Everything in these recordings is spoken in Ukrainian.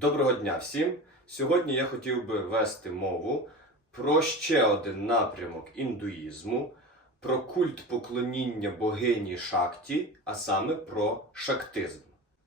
Доброго дня всім! Сьогодні я хотів би вести мову про ще один напрямок індуїзму, про культ поклоніння богині Шакті, а саме про шактизм.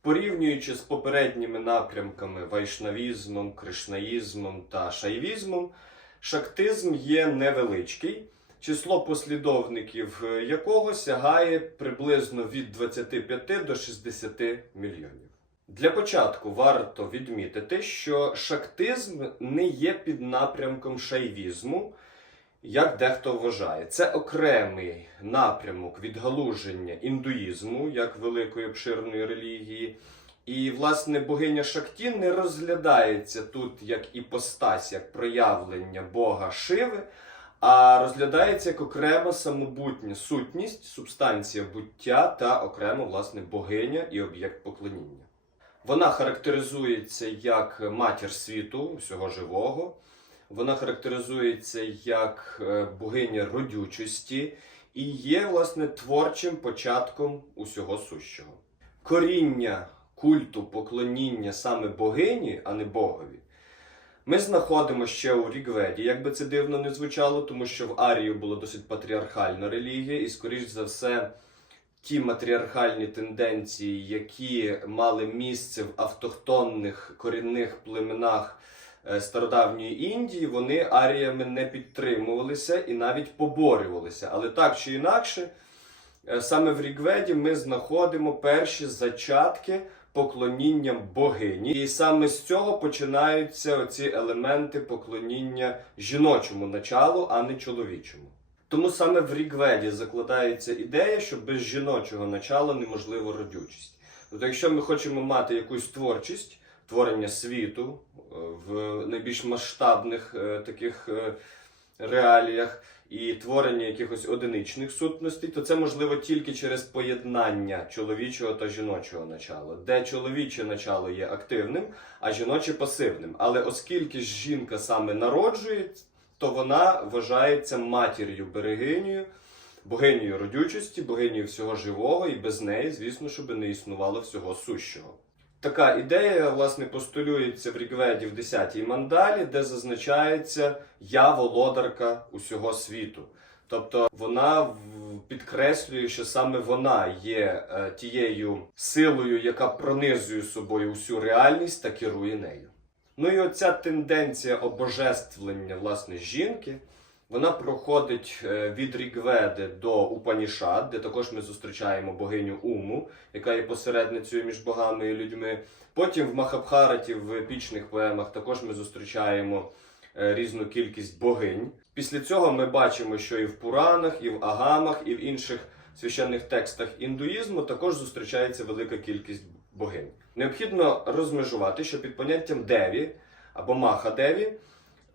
Порівнюючи з попередніми напрямками вайшнавізмом, кришнаїзмом та шайвізмом, шактизм є невеличкий, число послідовників якого сягає приблизно від 25 до 60 мільйонів. Для початку варто відмітити, що шактизм не є піднапрямком шайвізму, як дехто вважає. Це окремий напрямок відгалуження індуїзму як великої обширної релігії. І, власне, богиня Шакті не розглядається тут як іпостась, як проявлення Бога Шиви, а розглядається як окрема самобутня сутність, субстанція буття та окремо, власне, богиня і об'єкт поклоніння. Вона характеризується як матір світу, всього живого. Вона характеризується як е, богиня родючості і є, власне, творчим початком усього сущого. Коріння культу поклоніння саме богині, а не богові, ми знаходимо ще у Рігведі, як би це дивно не звучало, тому що в Арії була досить патріархальна релігія, і, скоріш за все, ті матріархальні тенденції, які мали місце в автохтонних корінних племенах е, стародавньої Індії, вони аріями не підтримувалися і навіть поборювалися. Але так чи інакше, е, саме в Рігведі ми знаходимо перші зачатки поклонінням богині. І саме з цього починаються оці елементи поклоніння жіночому началу, а не чоловічому. Тому саме в Рігведі закладається ідея, що без жіночого начала неможлива родючість. Тобто, якщо ми хочемо мати якусь творчість, творення світу е, в найбільш масштабних е, таких е, реаліях і творення якихось одиничних сутностей, то це можливо тільки через поєднання чоловічого та жіночого начала, де чоловіче начало є активним, а жіноче пасивним. Але оскільки жінка саме народжує, то вона вважається матір'ю берегинею, богинею родючості, богинею всього живого, і без неї, звісно, щоб не існувало всього сущого. Така ідея, власне, постулюється в Рігведі в 10-й мандалі, де зазначається я володарка усього світу. Тобто вона підкреслює, що саме вона є е, тією силою, яка пронизує собою усю реальність та керує нею. Ну і оця тенденція обожествлення власне жінки, вона проходить е, від Рігведи до Упанішад, де також ми зустрічаємо богиню Уму, яка є посередницею між богами і людьми. Потім в Махабхараті, в епічних поемах, також ми зустрічаємо е, різну кількість богинь. Після цього ми бачимо, що і в Пуранах, і в Агамах, і в інших священних текстах індуїзму також зустрічається велика кількість богинь. Необхідно розмежувати, що під поняттям деві або маха-деві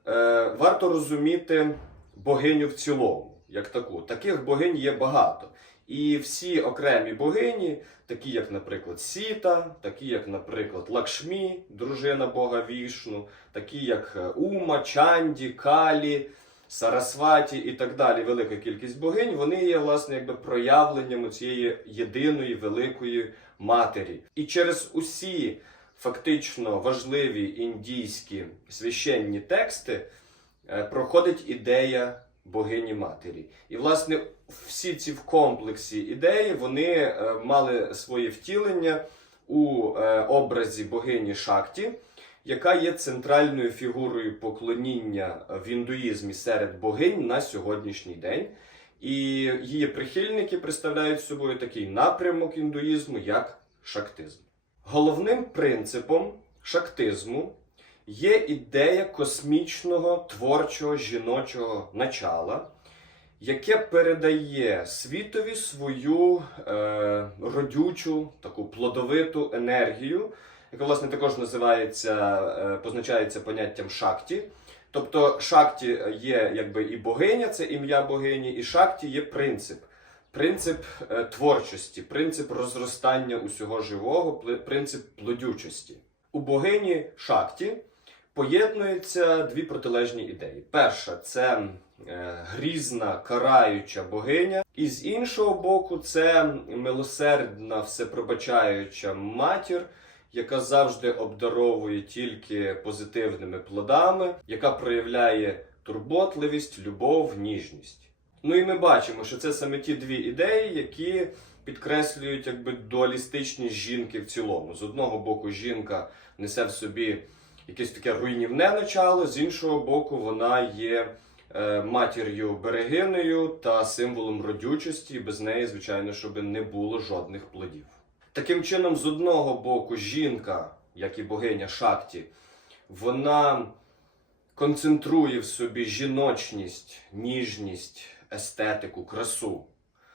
е, варто розуміти богиню в цілому, як таку. Таких богинь є багато. І всі окремі богині, такі як, наприклад, Сіта, такі як, наприклад, Лакшмі, дружина Бога Вішну, такі як е, Ума, Чанді, Калі, Сарасваті і так далі, велика кількість богинь, вони є, власне, якби проявленням цієї єдиної великої матері. І через усі фактично важливі індійські священні тексти е, проходить ідея богині матері. І, власне, всі ці в комплексі ідеї вони е, мали своє втілення у е, образі богині Шакті, яка є центральною фігурою поклоніння в індуїзмі серед богинь на сьогоднішній день. І її прихильники представляють собою такий напрямок індуїзму, як шактизм. Головним принципом шактизму є ідея космічного творчого жіночого начала, яке передає світові свою е, родючу, таку плодовиту енергію, яка власне також називається, е, позначається поняттям шакті. Тобто шакті є якби і богиня, це ім'я богині, і шакті є принцип. Принцип е, творчості, принцип розростання усього живого, принцип плодючості. У богині Шакті поєднуються дві протилежні ідеї. Перша це е, грізна караюча богиня, і з іншого боку, це милосердна, всепробачаюча матір, яка завжди обдаровує тільки позитивними плодами, яка проявляє турботливість, любов, ніжність. Ну і ми бачимо, що це саме ті дві ідеї, які підкреслюють якби дуалістичність жінки в цілому. З одного боку, жінка несе в собі якесь таке руйнівне начало, з іншого боку, вона є е, матір'ю берегинею та символом родючості, без неї, звичайно, щоб не було жодних плодів. Таким чином, з одного боку, жінка, як і богиня Шакті, вона концентрує в собі жіночність, ніжність, естетику, красу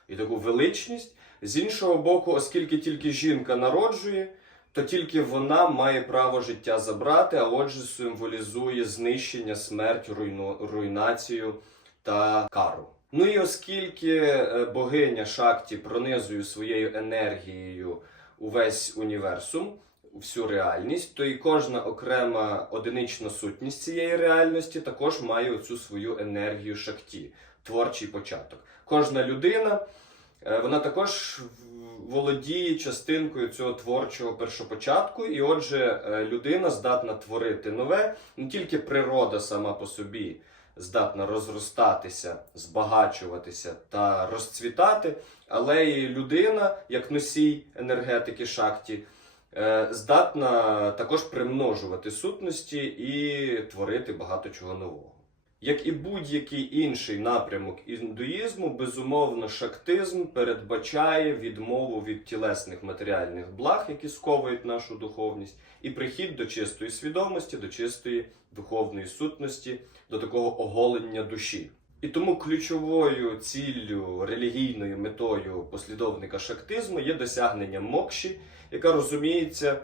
і таку величність. З іншого боку, оскільки тільки жінка народжує, то тільки вона має право життя забрати, а отже, символізує знищення, смерть, руйну, руйнацію та кару. Ну і оскільки е, богиня Шакті пронизує своєю енергією увесь універсум, всю реальність, то і кожна окрема одинична сутність цієї реальності також має оцю свою енергію шакті, творчий початок. Кожна людина е, вона також володіє частинкою цього творчого першопочатку, і отже, е, людина здатна творити нове, не тільки природа сама по собі здатна розростатися, збагачуватися та розцвітати, але і людина, як носій енергетики шакті, е, здатна також примножувати сутності і творити багато чого нового. Як і будь-який інший напрямок індуїзму, безумовно, шактизм передбачає відмову від тілесних матеріальних благ, які сковують нашу духовність, і прихід до чистої свідомості, до чистої духовної сутності, до такого оголення душі. І тому ключовою ціллю, релігійною метою послідовника шактизму є досягнення мокші, яка розуміється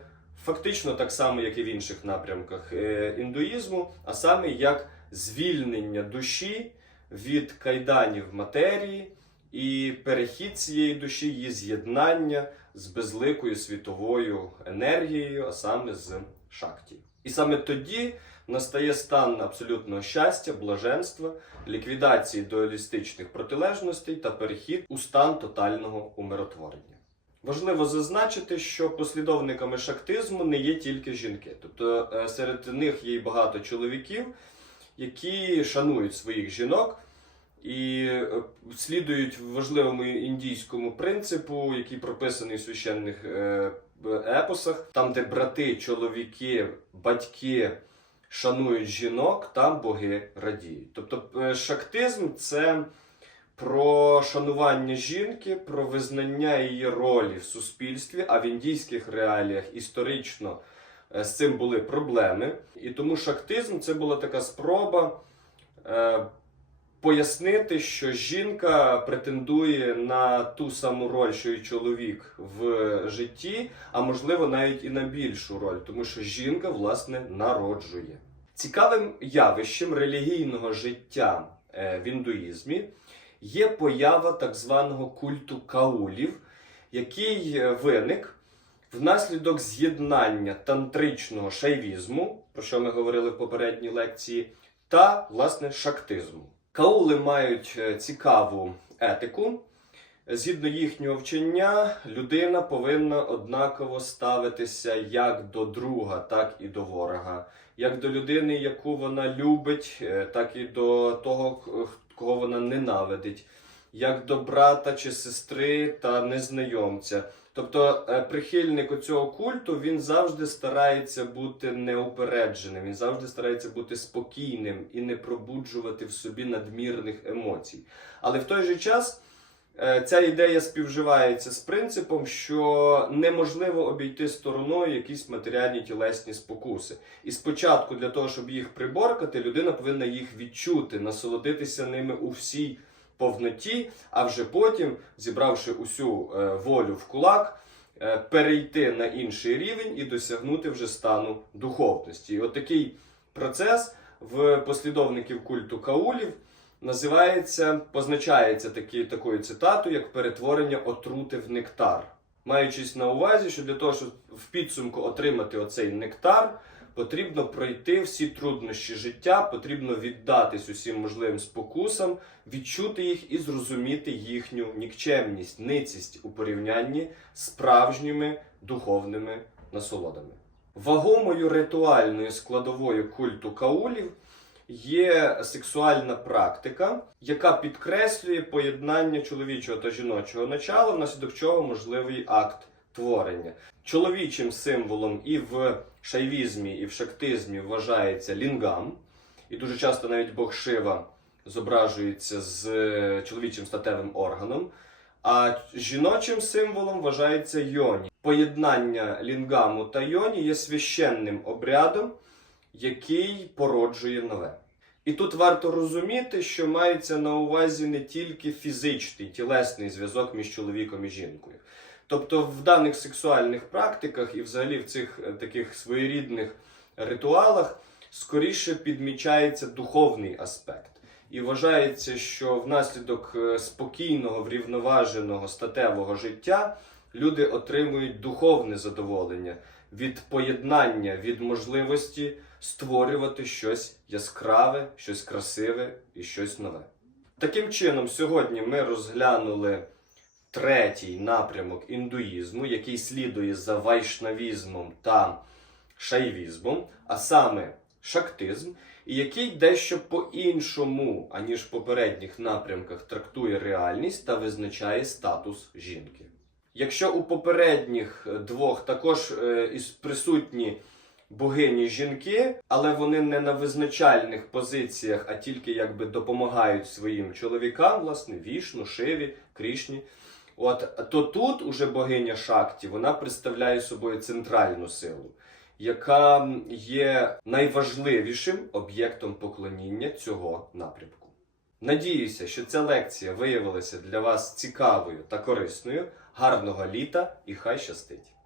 фактично так само, як і в інших напрямках е, індуїзму, а саме як звільнення душі від кайданів матерії і перехід цієї душі, її з'єднання з безликою світовою енергією, а саме з шакті. І саме тоді настає стан абсолютного щастя, блаженства, ліквідації дуалістичних протилежностей та перехід у стан тотального умиротворення. Важливо зазначити, що послідовниками шактизму не є тільки жінки, тобто е, серед них є й багато чоловіків, які шанують своїх жінок і е, слідують важливому індійському принципу, який прописаний в священних е, епосах, там, де брати, чоловіки, батьки шанують жінок, там боги радіють. Тобто е, шактизм це про шанування жінки, про визнання її ролі в суспільстві, а в індійських реаліях історично з цим були проблеми. І тому шактизм це була така спроба е, пояснити, що жінка претендує на ту саму роль, що і чоловік в житті, а можливо навіть і на більшу роль, тому що жінка, власне, народжує. Цікавим явищем релігійного життя е, в індуїзмі є поява так званого культу каулів, який е, виник внаслідок з'єднання тантричного шайвізму, про що ми говорили в попередній лекції, та власне шактизму. Каули мають е, цікаву етику. Згідно їхнього вчення, людина повинна однаково ставитися як до друга, так і до ворога, як до людини, яку вона любить, е, так і до того, кого вона ненавидить, як до брата чи сестри та незнайомця. Тобто е, прихильник цього культу він завжди старається бути неупередженим, він завжди старається бути спокійним і не пробуджувати в собі надмірних емоцій. Але в той же час. Е, Ця ідея співживається з принципом, що неможливо обійти стороною якісь матеріальні тілесні спокуси. І спочатку, для того, щоб їх приборкати, людина повинна їх відчути, насолодитися ними у всій повноті, а вже потім, зібравши усю е, волю в кулак, е, перейти на інший рівень і досягнути вже стану духовності. І от такий процес в послідовників культу каулів називається, позначається такі, такою цитатою, як перетворення отрути в нектар. Маючись на увазі, що для того, щоб в підсумку отримати оцей нектар, потрібно пройти всі труднощі життя, потрібно віддатись усім можливим спокусам, відчути їх і зрозуміти їхню нікчемність, ницість у порівнянні з справжніми духовними насолодами. Вагомою ритуальною складовою культу каулів є сексуальна практика, яка підкреслює поєднання чоловічого та жіночого начала, внаслідок чого можливий акт творення. Чоловічим символом і в шайвізмі, і в шактизмі вважається лінгам, і дуже часто навіть Бог Шива зображується з е, чоловічим статевим органом. А жіночим символом вважається йоні. Поєднання лінгаму та йоні є священним обрядом, який породжує нове. І тут варто розуміти, що мається на увазі не тільки фізичний тілесний зв'язок між чоловіком і жінкою. Тобто в даних сексуальних практиках і взагалі в цих е, таких своєрідних ритуалах скоріше підмічається духовний аспект. І вважається, що внаслідок е, спокійного, врівноваженого статевого життя люди отримують духовне задоволення від поєднання, від можливості створювати щось яскраве, щось красиве і щось нове. Таким чином, сьогодні ми розглянули третій напрямок індуїзму, який слідує за вайшнавізмом та шайвізмом, а саме шактизм, і який дещо по-іншому, аніж в попередніх напрямках, трактує реальність та визначає статус жінки. Якщо у попередніх двох також е, присутні богині жінки, але вони не на визначальних позиціях, а тільки якби допомагають своїм чоловікам, власне, вішну, шиві, крішні. От то тут уже богиня Шакті вона представляє собою центральну силу, яка є найважливішим об'єктом поклоніння цього напрямку. Надіюся, що ця лекція виявилася для вас цікавою та корисною. Гарного літа і хай щастить!